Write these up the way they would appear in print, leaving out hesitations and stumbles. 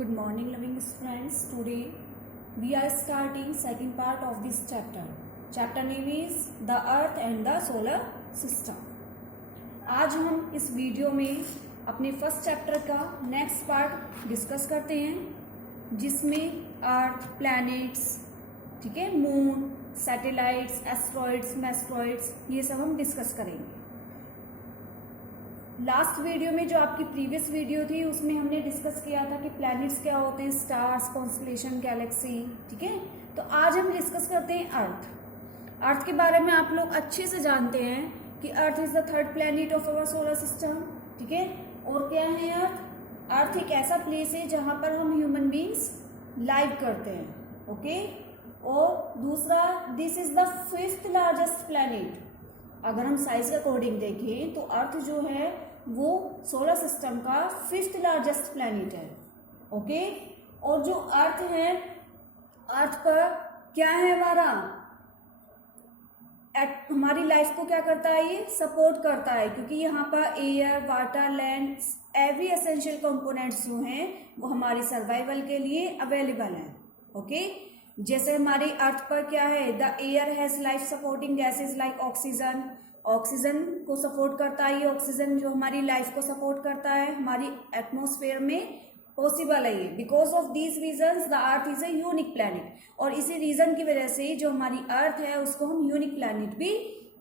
Good morning, loving friends. Today we are starting second part of this chapter. Chapter name is The Earth and the Solar System. आज हम इस video में अपने first chapter का next part discuss करते हैं, जिसमें अर्थ, planets, ठीक है, मून, सैटेलाइट्स, एस्ट्रॉइड्स, मेस्ट्रॉइड्स, ये सब हम डिस्कस करेंगे। लास्ट वीडियो में जो आपकी प्रीवियस वीडियो थी उसमें हमने डिस्कस किया था कि प्लैनेट्स क्या होते हैं, स्टार्स, कॉन्स्टलेशन, गैलेक्सी, ठीक है। तो आज हम डिस्कस करते हैं अर्थ। अर्थ के बारे में आप लोग अच्छे से जानते हैं कि earth is the third planet of our solar system, ठीक है। और क्या है अर्थ? अर्थ एक ऐसा प्लेस है जहां पर हम ह्यूमन बींग्स लाइव करते हैं, ओके। और दूसरा, this is the fifth largest planet. अगर हम साइज के अकॉर्डिंग देखें तो अर्थ जो है वो सोलर सिस्टम का फिफ्थ लार्जेस्ट प्लैनेट है, ओके। और जो अर्थ है, अर्थ पर क्या है हमारी लाइफ को क्या करता है, ये सपोर्ट करता है, क्योंकि यहाँ पर air, water, land, every essential components जो हैं वो हमारी सर्वाइवल के लिए अवेलेबल हैं, ओके। जैसे हमारी अर्थ पर क्या है, the air has life supporting gases like oxygen. Oxygen को सपोर्ट करता है, ये ऑक्सीजन जो हमारी लाइफ को सपोर्ट करता है, हमारी एटमॉस्फेयर में पॉसिबल है ये। Because of these reasons the earth is a unique planet. और इसी रीजन की वजह से जो हमारी अर्थ है उसको हम यूनिक प्लैनेट भी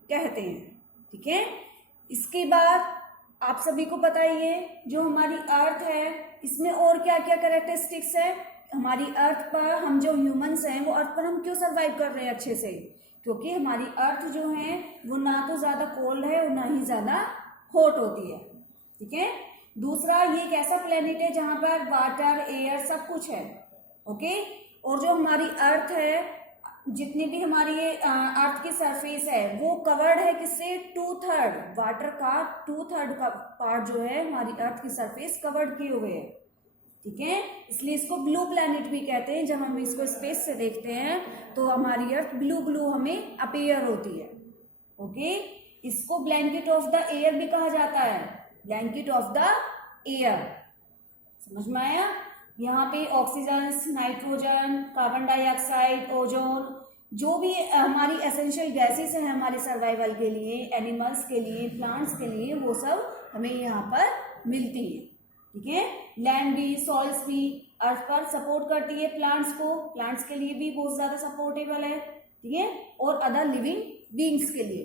कहते हैं, ठीक है। इसके बाद आप सभी को पता ही है जो हमारी अर्थ है इसमें और क्या क्या कैरेक्टरिस्टिक्स है। हमारी अर्थ पर हम जो ह्यूमंस हैं वो अर्थ पर हम क्यों सरवाइव कर रहे हैं अच्छे से, क्योंकि हमारी अर्थ जो है वो ना तो ज्यादा कोल्ड है और ना ही ज्यादा हॉट होती है, ठीक है। दूसरा, ये एक ऐसा प्लेनेट है जहां पर वाटर, एयर सब कुछ है, ओके। और जो हमारी अर्थ है, जितनी भी हमारी ये अर्थ की सरफेस है वो कवर्ड है किससे, 2/3 वाटर का 2/3 का पार्ट जो है हमारी अर्थ की सरफेस कवर्ड किए हुए है, ठीक है। इसलिए इसको ब्लू प्लैनेट भी कहते हैं। जब हम इसको स्पेस से देखते हैं तो हमारी अर्थ ब्लू ब्लू हमें अपीयर होती है, ओके। इसको ब्लैंकेट ऑफ द एयर भी कहा जाता है, ब्लैंकेट ऑफ द एयर। समझ में आया? यहाँ पे oxygen, nitrogen, carbon dioxide, ozone, जो भी हमारी एसेंशियल गैसेस हैं हमारे सर्वाइवल के लिए, एनिमल्स के लिए, प्लांट्स के लिए, वो सब हमें यहाँ पर मिलती है, ठीक है। लैंड भी, सॉइल्स भी अर्थ पर सपोर्ट करती है प्लांट्स को, प्लांट्स के लिए भी बहुत ज्यादा सपोर्टेबल है, ठीक है। और अदर लिविंग बींग्स के लिए।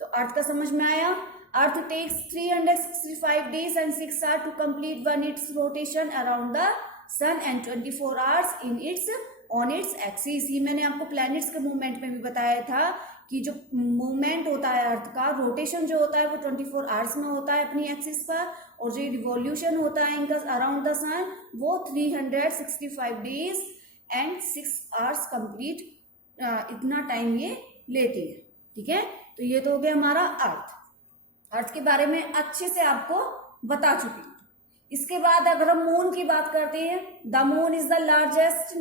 तो अर्थ का समझ में आया? Earth takes 365 days and 6 hours to complete one its rotation around the sun and 24 hours in its on its axis। ये मैंने आपको प्लैनेट्स के मूवमेंट में भी बताया था कि जो मूवमेंट होता है अर्थ का, रोटेशन जो होता है वो 24 आवर्स में होता है अपनी एक्सिस पर, और जो रिवॉल्यूशन होता है इनका अराउंड द सन वो 365 days and 6 hours कंप्लीट, इतना टाइम ये लेती है, ठीक है। तो ये तो हो गया हमारा अर्थ। अर्थ के बारे में अच्छे से आपको बता चुकी हूँ। इसके बाद अगर हम मून की बात करते हैं, the moon is the largest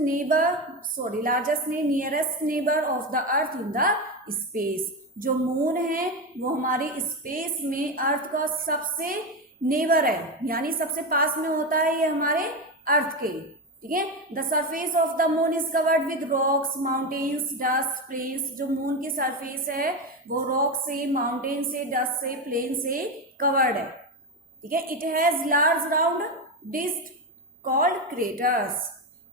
nearest neighbour of the earth in the space. जो मून है वो हमारी स्पेस में अर्थ का सबसे नेबर है, यानी सबसे पास में होता है ये हमारे अर्थ के, ठीक है। The surface of the moon is covered with rocks, mountains, dust, plains. जो मून की सरफेस है वो रॉक से, माउंटेन से, डस्ट से, प्लेन से कवर्ड है, ठीक है। It has large round disc called craters.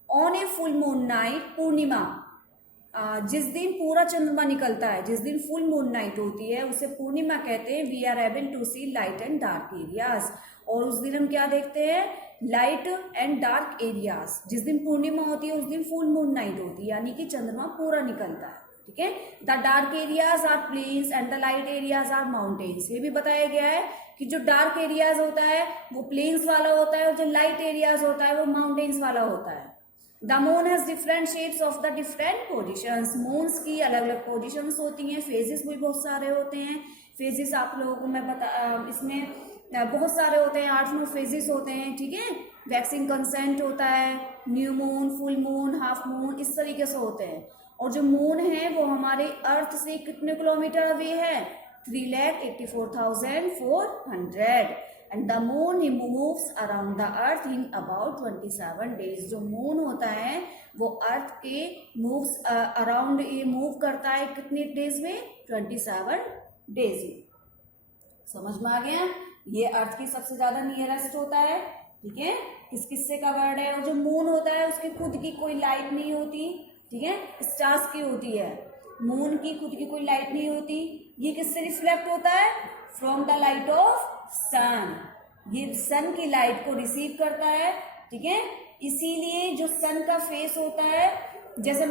On a full moon night, पूर्णिमा, जिस दिन पूरा चंद्रमा निकलता है, जिस दिन फुल मून नाइट होती है उसे पूर्णिमा कहते हैं। We are able to see light and dark areas. और उस दिन हम क्या देखते हैं, लाइट एंड डार्क एरियाज। जिस दिन पूर्णिमा होती है उस दिन फुल मून नाइट होती है, यानी कि चंद्रमा पूरा निकलता है, ठीक है। The dark areas are plains and the light areas are mountains. ये भी बताया गया है कि जो डार्क एरियाज होता है वो प्लेन्स वाला होता है और जो लाइट एरियाज होता है वो माउंटेन्स वाला होता है। The moon has different shapes of the different positions. Moons की अलग अलग पोजिशंस होती हैं, फेजेस भी बहुत सारे होते हैं। फेजेस आप लोगों को मैं इसमें बहुत सारे होते हैं, 8-9 फेजेस होते हैं, ठीक है। वैक्सिंग कंसेंट होता है, new moon, full moon, half moon, इस तरीके से होते हैं। और जो मून है वो हमारे अर्थ से कितने किलोमीटर अवे है, 3,84,400। And the moon he moves around the earth in about 27 days. जो मून होता है वो अर्थ के मूव्स अराउंड ये मूव करता है कितने डेज में? 27 डेज में। समझ में आ गया? ये अर्थ की सबसे ज्यादा नियरेस्ट होता है, ठीक है, किस किससे कवर्ड है। और जो मून होता है उसकी खुद की कोई लाइट नहीं होती, ठीक है, स्टार्स की होती है। मून की खुद की कोई लाइट नहीं होती। ये किससे रिफ्लेक्ट होता है? फ्रॉम द लाइट ऑफ सन। ये सन की लाइट को रिसीव करता है, ठीक है। इसीलिए जो सन का फेस होता है, जैसे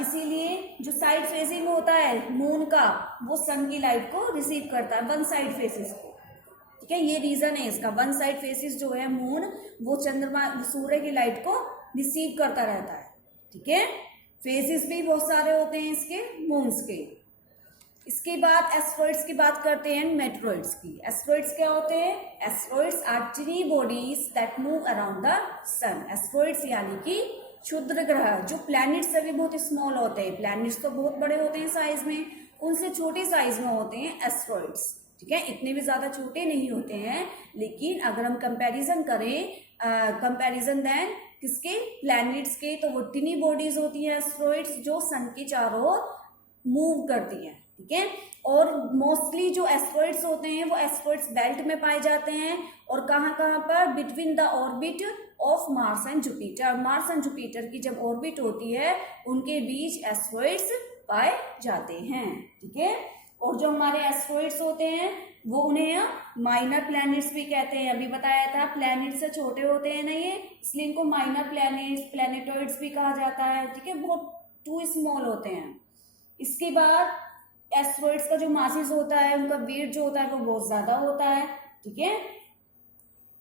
इसीलिए जो साइड फेसिंग होता है मून का, वो सन की लाइट को रिसीव करता है, वन साइड फेसिस को, ठीक है। ये रीजन है इसका। वन साइड फेसिस जो है मून, वो चंद्रमा सूर्य की लाइट को रिसीव करता रहता है, ठीक है। फेसिस भी बहुत सारे होते हैं इसके, मून्स के। इसके बाद एस्ट्रॉइड्स की बात करते हैं, मेट्रॉइड्स की। एस्ट्रॉइड्स क्या होते हैं? Asteroids are tiny bodies that move around the sun. Asteroids यानी कि क्षुद्र ग्रह, जो प्लैनेट्स से भी बहुत स्मॉल होते हैं। प्लैनेट्स तो बहुत बड़े होते हैं साइज में, उनसे छोटे साइज में होते हैं एस्ट्रॉइड्स, ठीक है। इतने भी ज्यादा छोटे नहीं होते हैं, लेकिन अगर हम कंपैरिजन करें, कंपैरिजन देन किसके? प्लैनेट्स के, तो वो टिनी बॉडीज होती हैं एस्ट्रॉइड्स, जो सन के चारों ओर मूव करती हैं, ठीक है। और मोस्टली जो एस्ट्रॉइड्स होते हैं वो एस्ट्रॉइड्स बेल्ट में पाए जाते हैं। और कहाँ कहाँ पर? Between the orbit of Mars and Jupiter. Mars and Jupiter की जब ऑर्बिट होती है, उनके बीच एस्ट्रॉइड्स पाए जाते हैं, ठीक है। और जो हमारे एस्ट्रॉइड्स होते हैं वो उन्हें माइनर प्लैनेट्स भी कहते हैं। अभी बताया था प्लैनेट से छोटे होते हैं ना ये, इसलिए इनको माइनर प्लैनेट्स, प्लैनेटॉइड्स भी कहा जाता है, ठीक है। बहुत टू स्मॉल होते हैं। इसके बाद एस्ट्रॉइड्स का जो मासेस होता है, उनका वेट जो होता है वो बहुत ज्यादा होता है, ठीक है।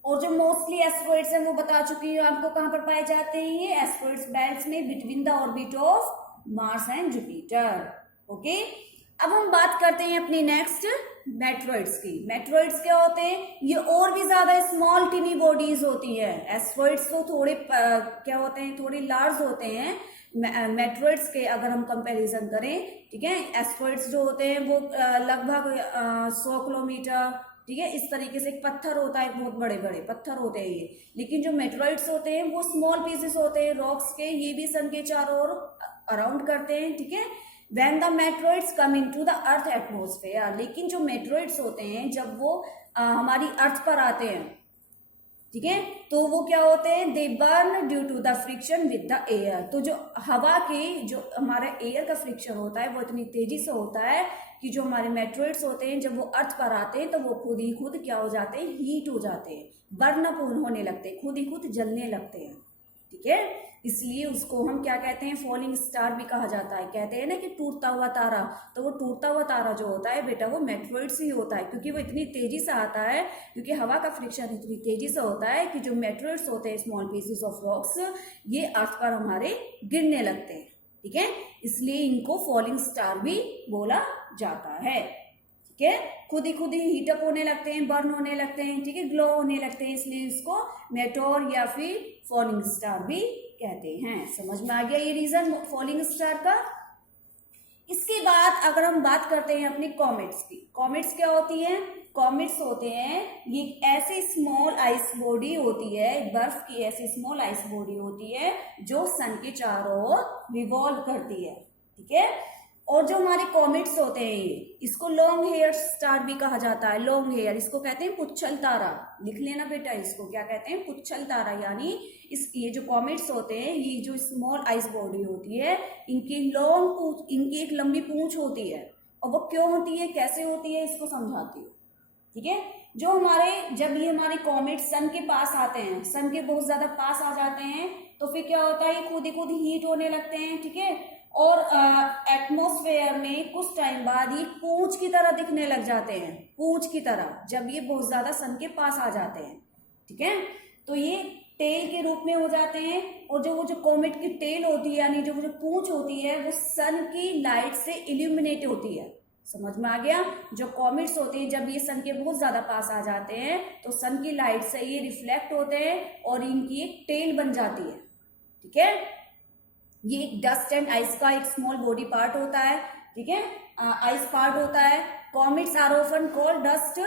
और जो मोस्टली एस्ट्रॉइड्स हैं वो बता चुकी हूँ आपको कहाँ पर पाए जाते हैं। ये एस्ट्रॉइड्स बेल्ट्स में between the orbit of Mars and Jupiter, okay. अब हम बात करते हैं अपनी नेक्स्ट मेट्रॉइड्स की। मेट्रॉइड्स क्या होते हैं? ये और भी ज्यादा स्मॉल टिनी बॉडीज होती है। एस्ट्रॉइड्स तो थोड़े क्या होते हैं, थोड़े लार्ज होते हैं मेट्रॉइड्स के, अगर हम कंपैरिजन करें, ठीक है। एस्ट्रॉइड्स जो होते हैं वो लगभग 100 किलोमीटर, ठीक है, इस तरीके से एक पत्थर होता है, बहुत बड़े बड़े पत्थर होते हैं ये। लेकिन जो मेट्रॉइड्स होते हैं वो स्मॉल पीसेस होते हैं रॉक्स के, ये भी सन के चारों ओर अराउंड करते हैं, ठीक है। When the meteoroids come into the earth atmosphere, लेकिन जो मेट्रॉइड्स होते हैं जब वो हमारी अर्थ पर आते हैं, ठीक है, तो वो क्या होते हैं? They burn due to the friction with the air. तो जो हवा के, जो हमारे एयर का फ्रिक्शन होता है वो इतनी तेजी से होता है कि जो हमारे मेट्रॉइड्स होते हैं जब वो अर्थ पर आते हैं तो वो खुद ही खुद क्या हो जाते हैं? हीट हो जाते हैं, बर्न अप होने लगते हैं, खुद ही खुद जलने लगते हैं, ठीक है। इसलिए उसको हम क्या कहते हैं? फॉलिंग स्टार भी कहा जाता है। कहते हैं ना कि टूटता हुआ तारा, तो वो टूटता हुआ तारा जो होता है बेटा वो मेट्रॉइड्स ही होता है, क्योंकि वो इतनी तेजी से आता है, क्योंकि हवा का फ्रिक्शन इतनी तेजी से होता है कि जो मेट्रॉइड्स होते हैं, स्मॉल पीसेस ऑफ रॉक्स, ये अर्थ पर हमारे गिरने लगते हैं, ठीक है। इसलिए इनको फॉलिंग स्टार भी बोला जाता है, ठीक है। खुद ही हीटअप होने लगते हैं, बर्न होने लगते हैं, ठीक है, ग्लो होने लगते हैं, इसलिए इसको मेटोर या फिर फॉलिंग स्टार भी कहते हैं। समझ में आ गया ये रीजन फॉलिंग स्टार का। इसके बाद अगर हम बात करते हैं अपनी कॉमेट्स की। कॉमेट्स क्या होती हैं? कॉमेट्स होते हैं ये ऐसी स्मॉल आइस बॉडी होती है, बर्फ की ऐसी स्मॉल आइस बॉडी होती है जो सन के चारों ओर रिवॉल्व करती है, ठीक है। और जो हमारे कॉमेट्स होते हैं इसको लॉन्ग हेयर स्टार भी कहा जाता है। लॉन्ग हेयर, इसको कहते हैं पुच्छल तारा। लिख लेना बेटा, इसको क्या कहते हैं? पुच्छल तारा। यानी ये जो कॉमेट्स होते हैं, ये जो स्मॉल आइस बॉडी होती है, इनकी लॉन्ग पूंछ, इनकी एक लंबी पूंछ होती है। और वो क्यों होती है, कैसे होती है, इसको समझाती हूँ, ठीक है। जो हमारे, जब ये हमारे कॉमेट सन के पास आते हैं, सन के बहुत ज्यादा पास आ जाते हैं, तो फिर क्या होता है? ये खुद ही खुद हीट होने लगते हैं, ठीक है। और एटमॉस्फेयर में कुछ टाइम बाद ये पूंछ की तरह दिखने लग जाते हैं, पूंछ की तरह, जब ये बहुत ज्यादा सन के पास आ जाते हैं, ठीक है। तो ये टेल के रूप में हो जाते हैं। और जो वो जो कॉमेट की टेल होती है, यानी जो पूंछ होती है, वो सन की लाइट से इल्यूमिनेट होती है। समझ में आ गया? जो कॉमेट्स होते हैं जब ये सन के बहुत ज्यादा पास आ जाते हैं तो सन की लाइट से ये रिफ्लेक्ट होते हैं और इनकी एक टेल बन जाती है, ठीक है। ये एक डस्ट एंड आइस का एक स्मॉल बॉडी पार्ट होता है, ठीक है, आइस पार्ट होता है। Comets are often called dust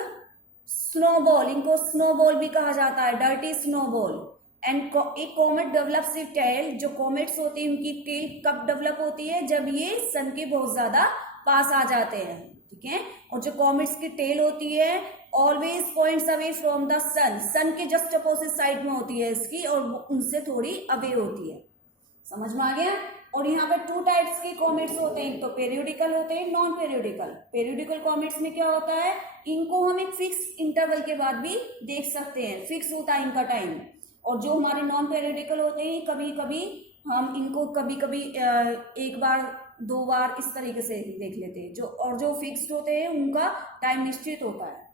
snowball, इनको स्नोबॉल भी कहा जाता है, डर्टी स्नोबॉल। एंड एक कॉमेट डेवलप्स इट टेल, जो कॉमेट्स होती है उनकी टेल कब डेवलप होती है, जब ये सन के बहुत ज्यादा पास आ जाते हैं, ठीक है। और जो कॉमेट्स की टेल होती है always points away from the sun, sun के जस्ट अपोजिट साइड में होती है इसकी, और उनसे थोड़ी अवे होती है। समझ में आ गया। और यहाँ पे टू टाइप्स के कॉमेट्स होते हैं, तो पेरियोडिकल होते हैं, नॉन पेरियोडिकल। पेरियोडिकल कॉमेट्स में क्या होता है, इनको हम एक फिक्स इंटरवल के बाद भी देख सकते हैं, फिक्स होता है इनका टाइम। और जो हमारे नॉन पेरियोडिकल होते हैं, कभी कभी हम इनको कभी कभी एक बार दो बार इस तरीके से देख लेते हैं, जो फिक्स्ड होते हैं उनका टाइम निश्चित होता है।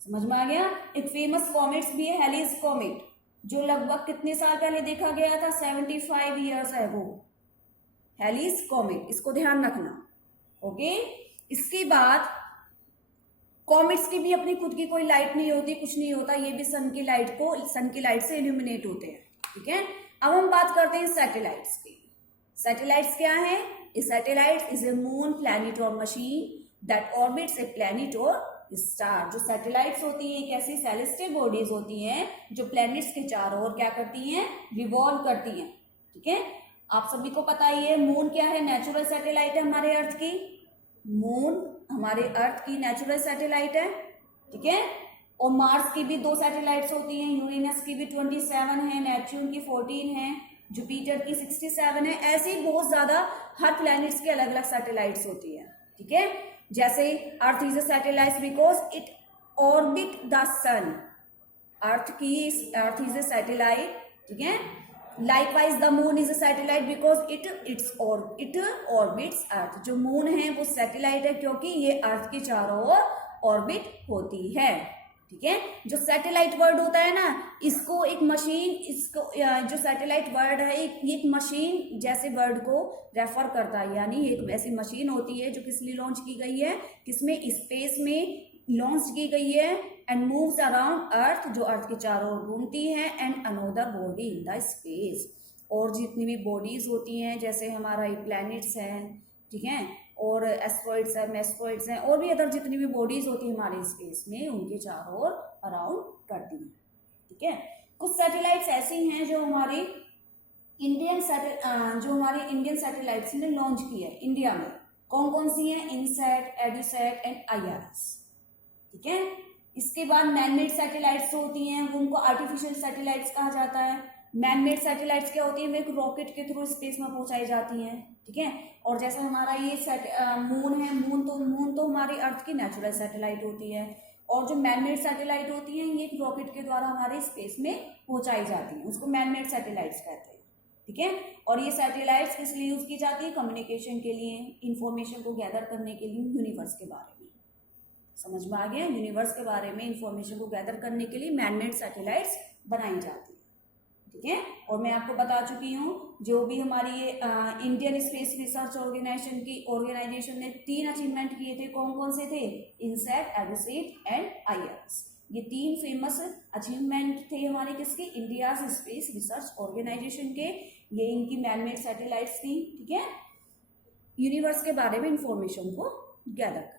समझ में आ गया। एक फेमस कॉमेट्स भी है हेलीज कॉमेट, जो लगभग कितने साल पहले देखा गया था, 75 ईयर्स एगो, हेलीज कॉमेट, इसको ध्यान रखना। ओके, इसके बाद कॉमेट्स की भी अपनी खुद की कोई लाइट नहीं होती, कुछ नहीं होता, ये भी सन की लाइट से इल्यूमिनेट होते हैं, ठीक है। अब हम बात करते हैं सैटेलाइट्स की। सैटेलाइट्स क्या है, a satellite is a moon, planet or machine that orbits a planet or star. जो सैटेलाइट्स होती हैं, एक ऐसी सेलेस्टियल बॉडीज होती हैं जो प्लैनेट्स के चारों ओर क्या करती हैं, रिवॉल्व करती हैं, ठीक है। आप सभी को पता ही है मून क्या है, नेचुरल सैटेलाइट है हमारे अर्थ की। मून हमारे अर्थ की नेचुरल सैटेलाइट है, ठीक है। और मार्स की भी 2 सैटेलाइट्स होती हैं, यूरेनस की भी 27 है, नेपच्यून की 14 है, जुपिटर की 67 है। ऐसे ही बहुत ज्यादा हर प्लैनेट्स के अलग अलग सैटेलाइट्स होती है, ठीक है। जैसे earth is a satellite because it orbit the sun, earth is a satellite, ठीक है। Likewise the moon is a satellite because it orbits earth. जो मून है वो सैटेलाइट है क्योंकि ये अर्थ के चारों ओर ऑर्बिट होती है, ठीक है। जो सैटेलाइट वर्ड होता है ना, इसको एक मशीन, इसको जो सैटेलाइट वर्ड है ये एक मशीन जैसे वर्ड को रेफर करता है, यानी एक ऐसी मशीन होती है जो किस लिए लॉन्च की गई है, किसमें, स्पेस में लॉन्च की गई है, एंड मूव्स अराउंड अर्थ, जो अर्थ के चारों ओर घूमती है, and another body in the space. और जितनी भी बॉडीज होती हैं, जैसे हमारा ये प्लैनेट्स हैं, ठीक है, और एस्ट्रॉइड्स हैं, मेस्ट्रॉइड्स हैं, और भी अदर जितनी भी बॉडीज होती है हमारे स्पेस में, उनके चारों ओर अराउंड करती हैं, ठीक है। कुछ सैटेलाइट्स ऐसी हैं जो हमारी इंडियन सैटेलाइट्स ने लॉन्च की है इंडिया में। कौन कौन सी हैं, इनसैट, एडुसैट एंड IRS, ठीक है। इसके बाद मैनमेड सैटेलाइट्स होती हैं, उनको आर्टिफिशियल सैटेलाइट्स कहा जाता है। मैनमेड सैटेलाइट्स क्या होती है, वो एक रॉकेट के थ्रू स्पेस में पहुंचाई जाती हैं, ठीक है। और जैसा हमारा ये मून है, मून तो हमारी अर्थ की नेचुरल सैटेलाइट होती है, और जो मैनमेड सैटेलाइट होती है ये एक रॉकेट के द्वारा हमारे स्पेस में पहुंचाई जाती है, उसको मैनमेड सैटेलाइट्स कहते हैं, ठीक है। और ये सैटेलाइट्स किस लिए यूज की जाती है, कम्युनिकेशन के लिए, इंफॉर्मेशन को गैदर करने के लिए, यूनिवर्स के बारे में। समझ में आ गया, यूनिवर्स के बारे में इंफॉर्मेशन को गैदर करने के लिए मैनमेड सैटेलाइट्स बनाई जाती है, ठीक है। और मैं आपको बता चुकी हूँ, जो भी हमारी ये इंडियन स्पेस रिसर्च ऑर्गेनाइजेशन ने 3 अचीवमेंट किए थे, कौन कौन से थे, इनसैट, एडुसैट एंड IRS। ये 3 फेमस अचीवमेंट थे हमारे किसके, इंडिया स्पेस रिसर्च ऑर्गेनाइजेशन के। ये इनकी मैनमेड सैटेलाइट्स थी, ठीक है, यूनिवर्स के बारे में इंफॉर्मेशन को गैदर करने।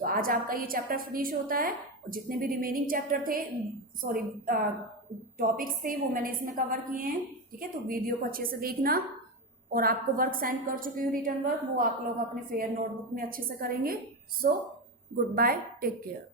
तो आज आपका ये चैप्टर फिनिश होता है, और जितने भी रिमेनिंग चैप्टर थे, टॉपिक्स थे, वो मैंने इसमें कवर किए हैं, ठीक है। तो वीडियो को अच्छे से देखना, और आपको वर्क सेंड कर चुकी हूँ, रिटर्न वर्क, वो आप लोग अपने फेयर नोटबुक में अच्छे से करेंगे। So goodbye, take care.